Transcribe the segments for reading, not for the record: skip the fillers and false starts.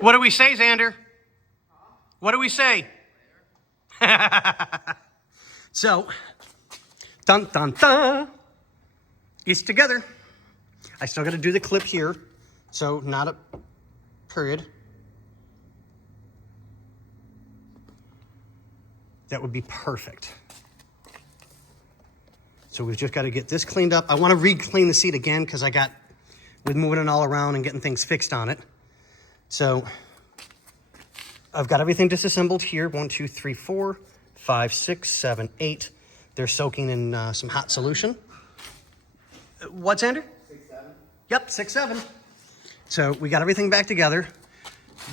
What do we say, Xander? What do we say? So, dun dun dun. It's together. I still got to do the clip here, so not a period. That would be perfect. So we've just got to get this cleaned up. I want to re-clean the seat again because with moving it all around and getting things fixed on it. So I've got everything disassembled here. 1, 2, 3, 4, 5, 6, 7, 8. They're soaking in some hot solution. What's Andrew? 6, 7. Yep, 6, 7. So we got everything back together.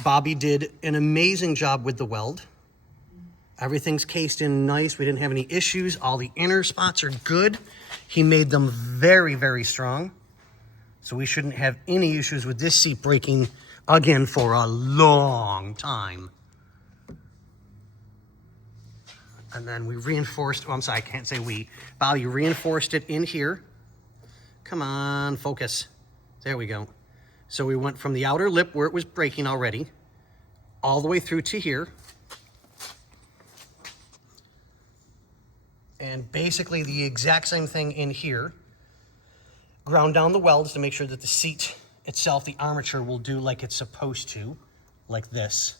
Bobby did an amazing job with the weld. Everything's cased in nice. We didn't have any issues. All the inner spots are good. He made them very, very strong. So we shouldn't have any issues with this seat breaking again for a long time. And then we reinforced, I'm sorry, I can't say we. Bobby reinforced it in here. Come on, focus. There we go. So we went from the outer lip where it was breaking already, all the way through to here. And basically the exact same thing in here. Ground down the welds to make sure that the seat itself, the armature, will do like it's supposed to, like this,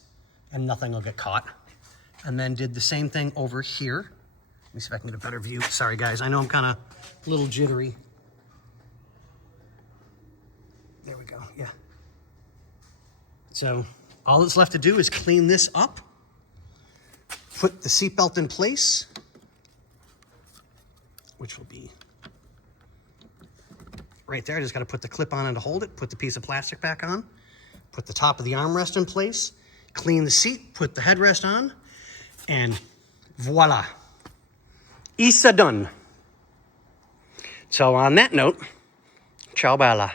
and nothing will get caught. And then did the same thing over here. Let me see if I can get a better view. Sorry guys, I know I'm kind of a little jittery. There we go, yeah. So all that's left to do is clean this up, put the seatbelt in place, which will be right there. I just got to put the clip on and to hold it, put the piece of plastic back on, put the top of the armrest in place, clean the seat, put the headrest on, and voila. Isa done. So on that note, ciao bella.